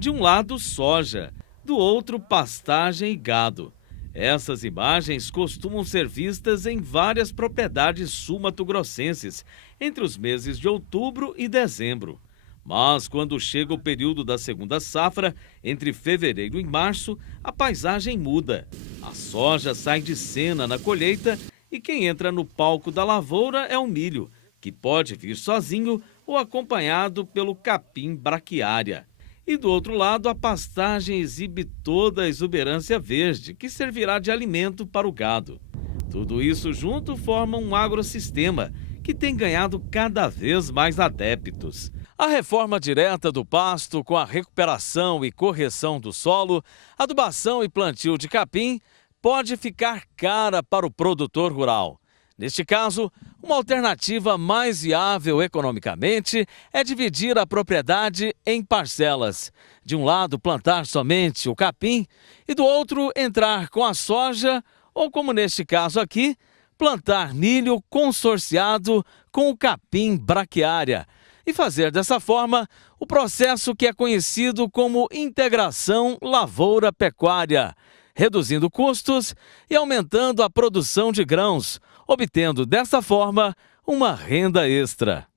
De um lado, soja, do outro, pastagem e gado. Essas imagens costumam ser vistas em várias propriedades sul-mato-grossenses, entre os meses de outubro e dezembro. Mas quando chega o período da segunda safra, entre fevereiro e março, a paisagem muda. A soja sai de cena na colheita e quem entra no palco da lavoura é o milho, que pode vir sozinho ou acompanhado pelo capim braquiária. E do outro lado, a pastagem exibe toda a exuberância verde, que servirá de alimento para o gado. Tudo isso junto forma um agrossistema, que tem ganhado cada vez mais adeptos. A reforma direta do pasto, com a recuperação e correção do solo, adubação e plantio de capim, pode ficar cara para o produtor rural. Neste caso, uma alternativa mais viável economicamente é dividir a propriedade em parcelas. De um lado, plantar somente o capim e do outro, entrar com a soja ou, como neste caso aqui, plantar milho consorciado com o capim braquiária e fazer dessa forma o processo que é conhecido como integração lavoura-pecuária, reduzindo custos e aumentando a produção de grãos, obtendo dessa forma uma renda extra.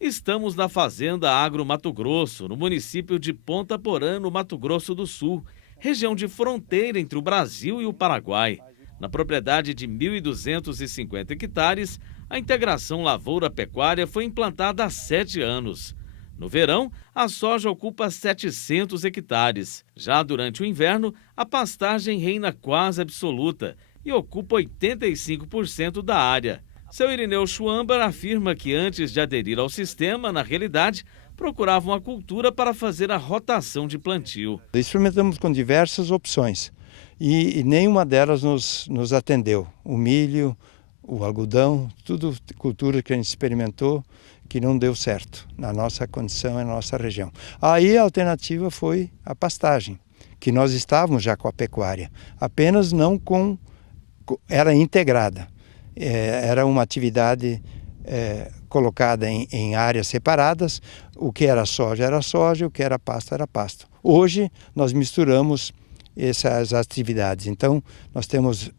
Estamos na Fazenda Agro Mato Grosso, no município de Ponta Porã, no Mato Grosso do Sul, região de fronteira entre o Brasil e o Paraguai. Na propriedade de 1.250 hectares, a integração lavoura-pecuária foi implantada há 7 anos. No verão, a soja ocupa 700 hectares. Já durante o inverno, a pastagem reina quase absoluta e ocupa 85% da área. Seu Irineu Schwamber afirma que antes de aderir ao sistema, na realidade, procurava uma cultura para fazer a rotação de plantio. Experimentamos com diversas opções e nenhuma delas nos atendeu. O milho, o algodão, tudo cultura que a gente experimentou que não deu certo na nossa condição e na nossa região. Aí a alternativa foi a pastagem, que nós estávamos já com a pecuária, apenas não era integrada. Era uma atividade colocada em áreas separadas, o que era soja, o que era pasto. Hoje nós misturamos essas atividades, então nós temos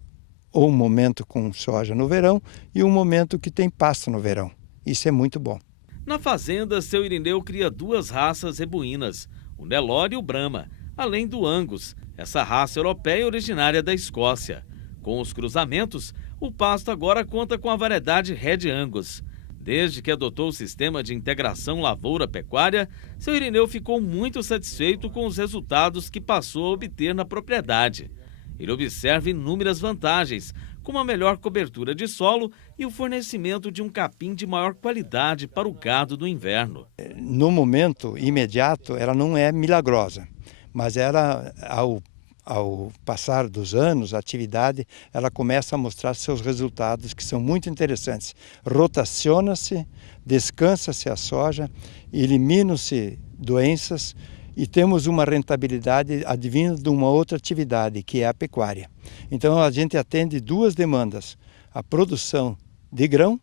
um momento com soja no verão e um momento que tem pasto no verão. Isso é muito bom. Na fazenda, seu Irineu cria 2 raças rebuínas, o Nelore e o Brahma, além do Angus, essa raça europeia originária da Escócia. Com os cruzamentos, o pasto agora conta com a variedade Red Angus. Desde que adotou o sistema de integração lavoura-pecuária, seu Irineu ficou muito satisfeito com os resultados que passou a obter na propriedade. Ele observa inúmeras vantagens, como a melhor cobertura de solo e o fornecimento de um capim de maior qualidade para o gado do inverno. No momento imediato, ela não é milagrosa, mas ela, ao passar dos anos, a atividade, ela começa a mostrar seus resultados, que são muito interessantes. Rotaciona-se, descansa-se a soja, eliminam-se doenças e temos uma rentabilidade advinda de uma outra atividade, que é a pecuária. Então a gente atende 2 demandas, a produção de grão,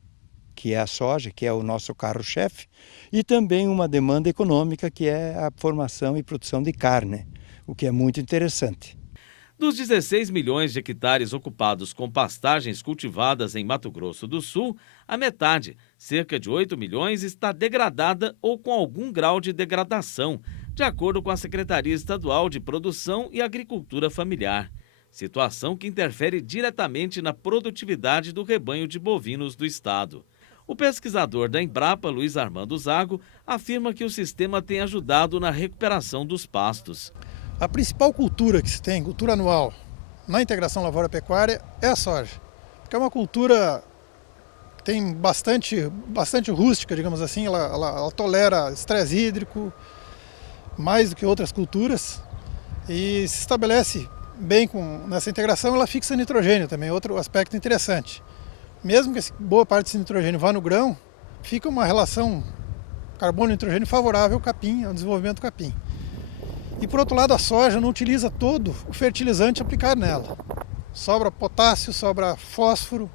que é a soja, que é o nosso carro-chefe, e também uma demanda econômica, que é a formação e produção de carne, o que é muito interessante. Dos 16 milhões de hectares ocupados com pastagens cultivadas em Mato Grosso do Sul, a metade, cerca de 8 milhões, está degradada ou com algum grau de degradação, de acordo com a Secretaria Estadual de Produção e Agricultura Familiar. Situação que interfere diretamente na produtividade do rebanho de bovinos do estado. O pesquisador da Embrapa, Luiz Armando Zago, afirma que o sistema tem ajudado na recuperação dos pastos. A principal cultura que se tem, cultura anual, na integração lavoura-pecuária é a soja. Porque é uma cultura que tem bastante rústica, digamos assim, ela tolera estresse hídrico, mais do que outras culturas, e se estabelece bem nessa integração, ela fixa nitrogênio também, outro aspecto interessante. Mesmo que boa parte desse nitrogênio vá no grão, fica uma relação carbono-nitrogênio favorável ao capim, ao desenvolvimento do capim. E por outro lado, a soja não utiliza todo o fertilizante aplicado nela. Sobra potássio, sobra fósforo.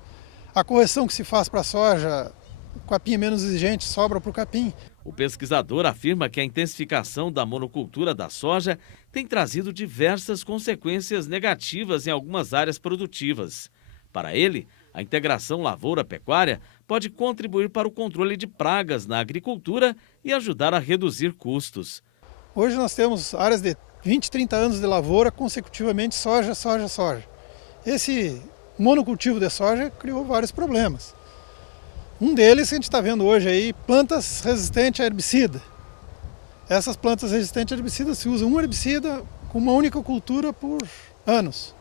A correção que se faz para a soja, o capim é menos exigente, sobra para o capim. O pesquisador afirma que a intensificação da monocultura da soja tem trazido diversas consequências negativas em algumas áreas produtivas. Para ele, a integração lavoura-pecuária pode contribuir para o controle de pragas na agricultura e ajudar a reduzir custos. Hoje nós temos áreas de 20, 30 anos de lavoura, consecutivamente soja, soja, soja. Esse monocultivo de soja criou vários problemas. Um deles a gente está vendo hoje aí, plantas resistentes a herbicida. Essas plantas resistentes a herbicida se usa um herbicida com uma única cultura por anos.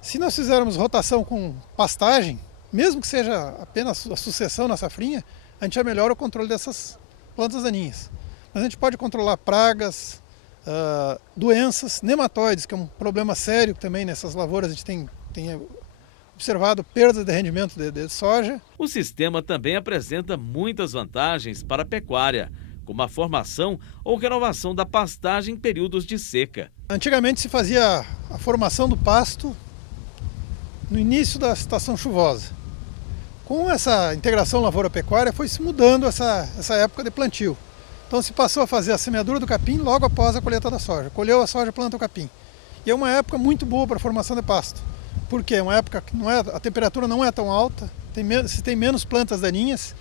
Se nós fizermos rotação com pastagem, mesmo que seja apenas a sucessão na safrinha, a gente já melhora o controle dessas plantas daninhas. Mas a gente pode controlar pragas, doenças, nematóides, que é um problema sério também nessas lavouras. A gente tem observado perdas de rendimento de soja. O sistema também apresenta muitas vantagens para a pecuária, como a formação ou renovação da pastagem em períodos de seca. Antigamente se fazia a formação do pasto no início da estação chuvosa. Com essa integração lavoura-pecuária foi se mudando essa época de plantio. Então se passou a fazer a semeadura do capim logo após a colheita da soja. Colheu a soja, planta o capim. E é uma época muito boa para a formação de pasto. Porque é uma época que a temperatura não é tão alta, se tem menos plantas daninhas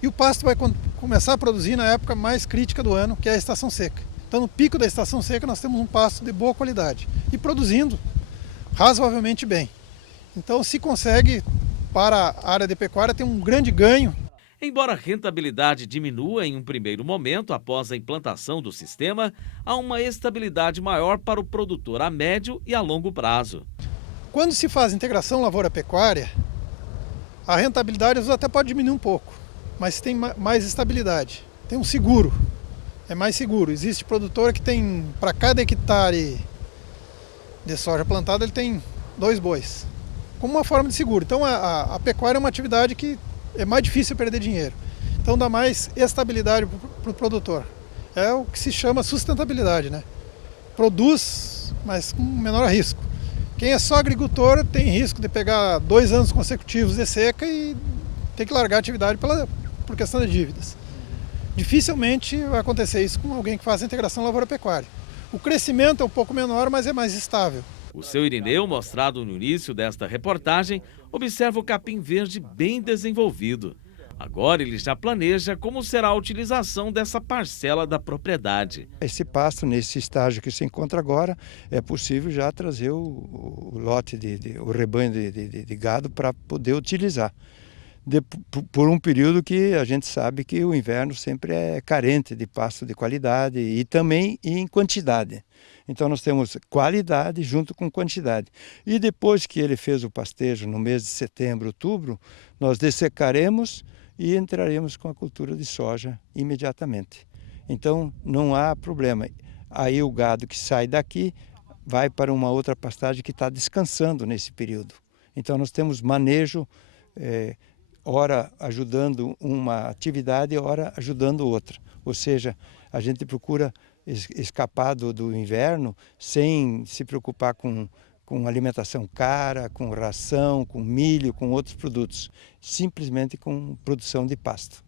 e o pasto vai começar a produzir na época mais crítica do ano, que é a estação seca. Então no pico da estação seca nós temos um pasto de boa qualidade e produzindo razoavelmente bem. Então se consegue, para a área de pecuária, ter um grande ganho. Embora a rentabilidade diminua em um primeiro momento após a implantação do sistema, há uma estabilidade maior para o produtor a médio e a longo prazo. Quando se faz integração lavoura-pecuária, a rentabilidade até pode diminuir um pouco, mas tem mais estabilidade. Tem um seguro, é mais seguro. Existe produtor que tem, para cada hectare de soja plantada, ele tem 2 bois, como uma forma de seguro. Então a pecuária é uma atividade que é mais difícil perder dinheiro. Então dá mais estabilidade para o produtor. É o que se chama sustentabilidade, né? Produz, mas com menor risco. Quem é só agricultor tem risco de pegar 2 anos consecutivos de seca e ter que largar a atividade por questão de dívidas. Dificilmente vai acontecer isso com alguém que faz a integração lavoura-pecuária. O crescimento é um pouco menor, mas é mais estável. O seu Irineu, mostrado no início desta reportagem, observa o capim verde bem desenvolvido. Agora ele já planeja como será a utilização dessa parcela da propriedade. Esse pasto, nesse estágio que se encontra agora, é possível já trazer o lote, o rebanho de gado para poder utilizar. Por um período que a gente sabe que o inverno sempre é carente de pasto de qualidade e também em quantidade. Então nós temos qualidade junto com quantidade. E depois que ele fez o pastejo no mês de setembro, outubro, nós dessecaremos e entraremos com a cultura de soja imediatamente. Então não há problema. Aí o gado que sai daqui vai para uma outra pastagem que está descansando nesse período. Então nós temos manejo, ora ajudando uma atividade, ora ajudando outra. Ou seja, a gente procura escapar do inverno sem se preocupar com alimentação cara, com ração, com milho, com outros produtos, simplesmente com produção de pasto.